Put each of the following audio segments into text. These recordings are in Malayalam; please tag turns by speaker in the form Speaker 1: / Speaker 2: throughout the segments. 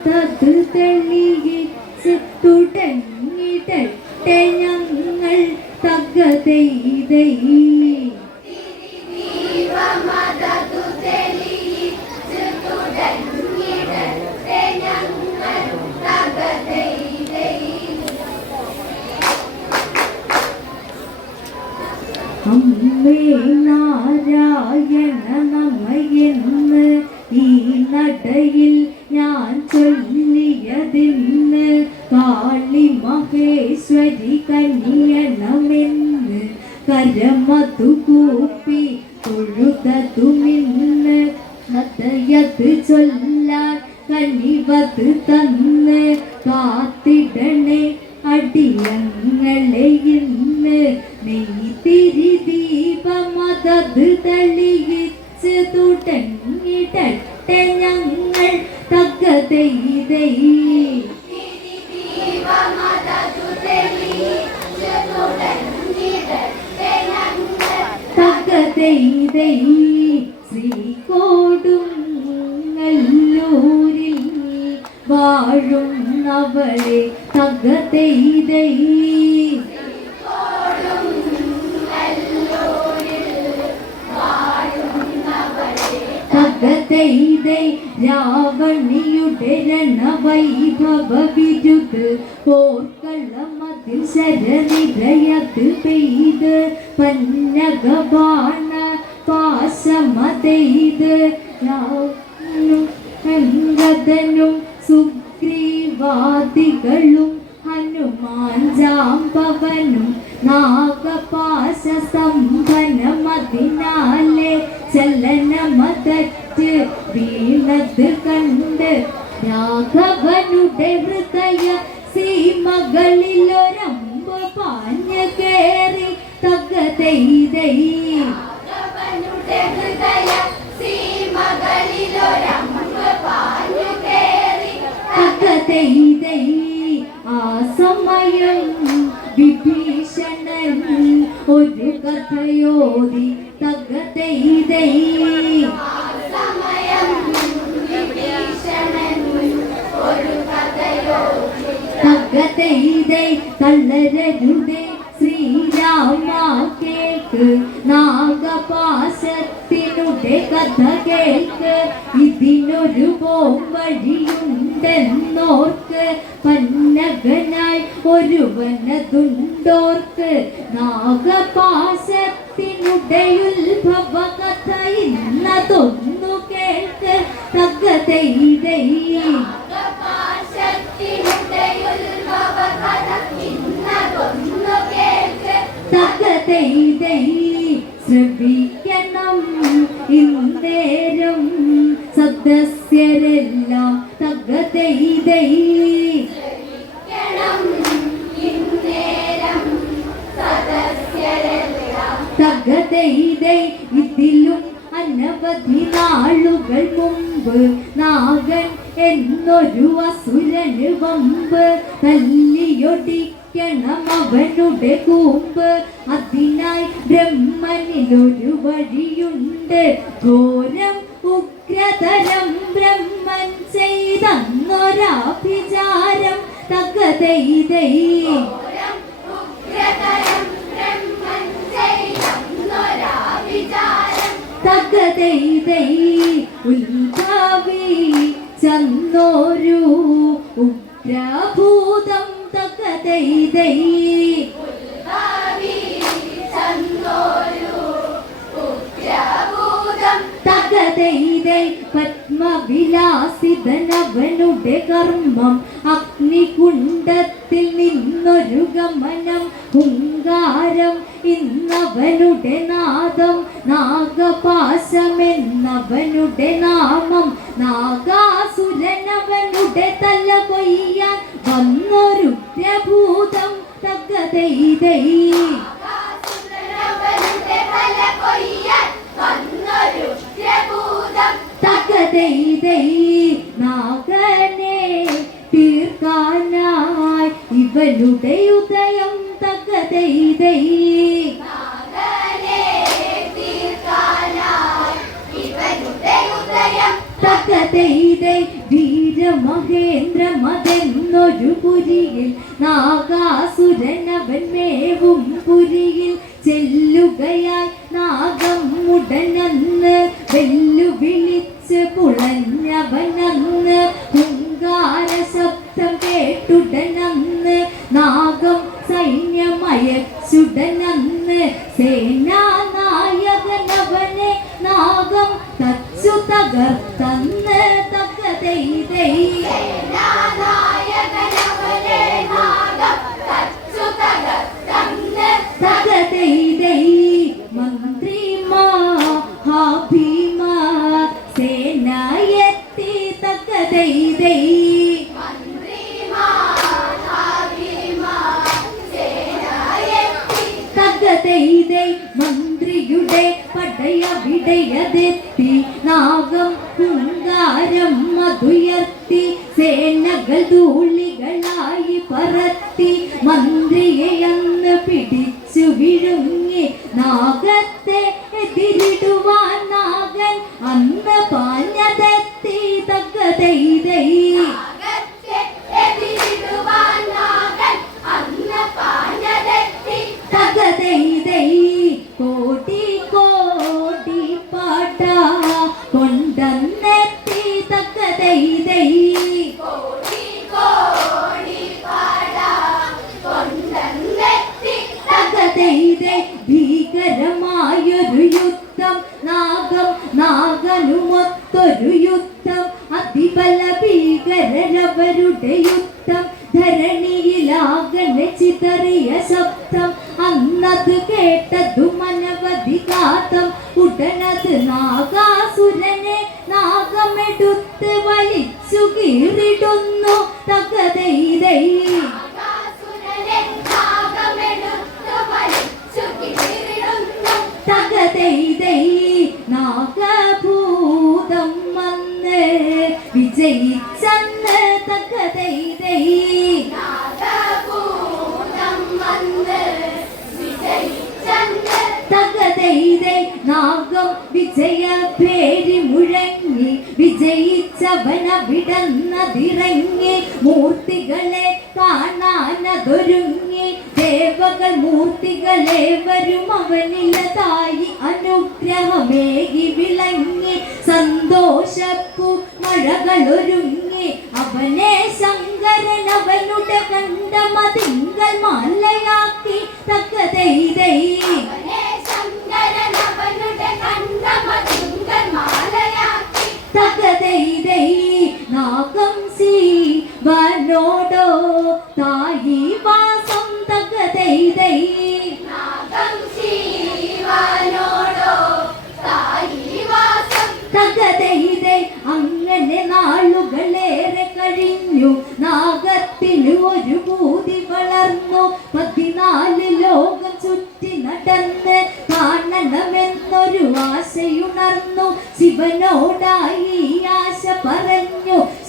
Speaker 1: തത് തെളിയിച്ച് തുടങ്ങിടട്ടെ ഞങ്ങൾ തകതൈതൈ അമ്മേ നാരായണ നമയെന്ന് ഈ നടയിൽ ഞാൻ ചൊല്ലിയതിന്ന് കാളി മഹേശ്വരി കന്യണമെന്ന് കരമതു കൂപ്പി തൊഴുതതുമിന്ന് കഥയത് ചൊല്ലാൻ കനിവത് തന്ന് കാത്തിടണേ അടിയങ്ങളെ ഇന്ന് നെയ്തിരി ദീപമതത് തെളിയിച്ച് തുടങ്ങിടട്ടെ ഞങ്ങൾ തകതൈതൈ തകതൈതൈ ശ്രീകോടുങ്ങല്ലൂരിൽ വാഴുന്നവളെ തകതൈതൈ തകതൈതൈ രാവണിയുടെ രണവൈഭവ വിരുത് പോർക്കളമതിൽ ശരനിരയത് പെയ്ത് പന്നകബാണ പാശമതെയ്ത് അംഗദനും സുഗ്രീവാദികളും ഹനുമാൻ ജാമ്പവനും നാഗപാശ സ്തംഭനമതിനാലെ ചലനമതറ്റ് വീണത് കണ്ട് രാഘവനുടെ ഹൃദയ സീമകളിലൊരമ്പ് പാഞ്ഞ കേറി തകതൈതൈ ആ സമയം വിഭീഷണൻ ഒരു കഥയോതി തകതൈതൈ
Speaker 2: കഥയോ
Speaker 1: തള്ളരരുതേ തള്ളരരുടെ ശ്രീരാമ കേക്ക് നാഗപാശത്തിനുടെ കഥ കേൾക്ക്. ഇതിനൊരു പോംവഴിയുണ്ടെന്നോർക്ക് പന്നകനായി ഒരുവനതുണ്ടോർക്ക്. നാഗപാശത്തിനുടെ ഉത്ഭവ കഥ ഇന്നതൊന്നു കേൾക്ക്. തകതൈതൈ തകതൈതൈ ഇതിലും അനവധി നാളുകൾ മുമ്പ് നാഗൻ എന്നൊരു അസുരന് വമ്പ് തല്ലിയൊടിക്കണം അവനുടെ കൂമ്പ്. അതിനായി ബ്രഹ്മനിലൊരു വഴിയുണ്ട്. ഘോരം ഉഗ്രതരം ബ്രഹ്മൻ ചെയ്തന്നൊരാഭിചാരം തകതൈതൈ തകതൈതൈ ഉത്ഭവി ചന്നോരു ഉഗ്രഭൂതം തകതൈതൈ തകതൈതൈ പത്മവിലാസിതനവനുടെ കർമ്മം അഗ്നികുണ്ടത്തിൽ നിന്നൊരു ഗമനം ഹുങ്കാരം ഇന്നവനുടെ നാദം നാഗപാശമെന്നവനുടെ നാമം നാഗാസുരനവനുടെ തല കൊയ്യാൻ വന്നൊരു പ്രഭൂതം തകതൈതൈ തകതൈതൈ നാഗനെ തീർക്കാനായി ഇവനുടെ ഉദയം തകതൈതൈ വീര വീരമഹേന്ദ്ര മതെന്നൊരു പുരിയിൽ നാഗാസുരനവൻ മേവും പുരിയിൽ ചെല്ലുകയായി നാഗം ഉടനന്ന് വെല്ലുവിളിച്ച് പുളഞ്ഞവനന്ന് പടയവിടയതെത്തി നാഗം കുങ്കാരം മധുയർത്തി സേനകൾ ധൂളികളായി പറത്തി ഭീകരമായൊരു യുദ്ധം. നാഗം നാഗനുമൊത്തൊരു യുദ്ധം. അതിബല ഭീകരരവരുടെ യുദ്ധം. ധരണിയിലാകലെ ചിതറിയ ശബ്ദം. അന്നത് കേട്ടതു മനവധി കാത്തം ഉടനത് നാഗാസുരനെ നാഗമെടുത്ത് വലിച്ചു കീറിടുന്നു തകതൈതൈ നാഗം വിജയ പേരി മുഴങ്ങി വിജയിച്ചവന വിടന്നതിറങ്ങി മൂർത്തികളെ കാണാനതൊരുങ്ങി ദേവകൾ മൂർത്തികളെ വരും അവനിലതായി അനുഗ്രഹമേകി വിളങ്ങി സന്തോഷപ്പു മഴകളൊരുങ്ങി അവനെ ശങ്കരൻ അവനുടെ കണ്ടമതിങ്കൽ മാലയാക്കി തക്കതൈതൈ
Speaker 2: അവനെ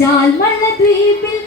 Speaker 1: പറഞ്ഞു ശാൽമള ദ്വീപിൽ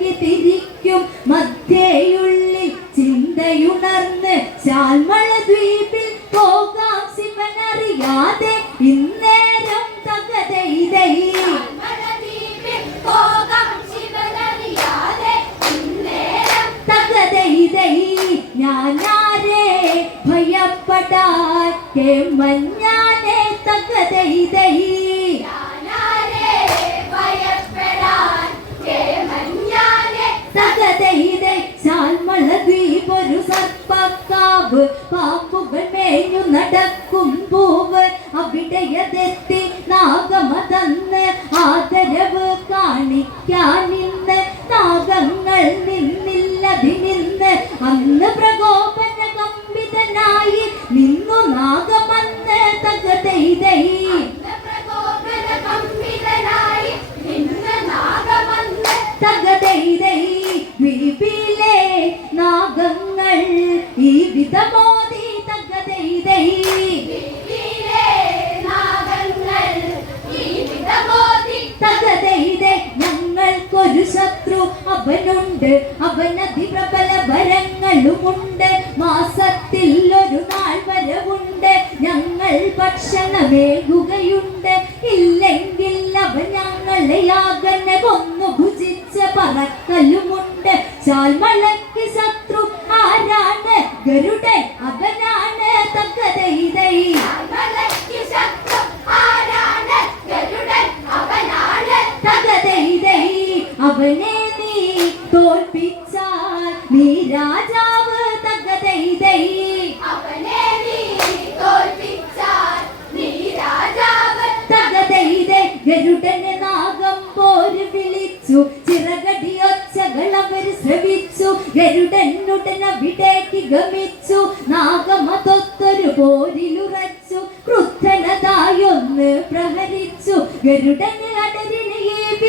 Speaker 1: കൈലാസത്തിലതേക്ക് തിരിക്കും. മധ്യയുള്ളിൽ ചിന്തയുണർന്ന് ശാൽമള ദ്വീപിൽ പോകാം ശിവനറിയാതെ ഇന്നേരം തകതൈതൈ ഞാനാരെ ഭയപ്പെടാൻ? കേമഞ്ഞാനെ തകതൈതൈ സർപ്പക്കാവ് പാമ്പുകൾ മേഞ്ഞു നടക്കും പൂവ് അവിടെയതെത്തി നാഗമതന്ന് ആദരവ് കാണിക്കാനിന്ന് അവനുണ്ട്. അവനതി പ്രബല വരങ്ങളുമുണ്ട്. മാസത്തിൽ ഒരു നാൾ വരവുണ്ട്. ഞങ്ങൾ ഭക്ഷണമേകുകയുണ്ട് ഇല്ലെങ്കിൽ അവൻ ഞങ്ങളെ യാഗനെ കൊന്നു ഭുജിച്ച പറക്കലുമുണ്ട്. ചാൽമളക്ക്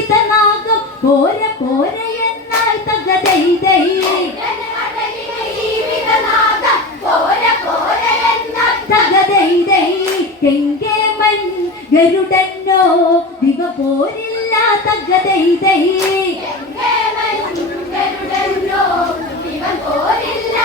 Speaker 1: വിധനാഗം പോര പോര എന്നാൽ തകതൈതൈ തകതൈതൈ കെങ്കേമൻ ഗരുഡന്നോ ദിവ പോരില്ല തകതൈതൈ
Speaker 2: ഗരുഡനോ ഇവൻ പോരില്ല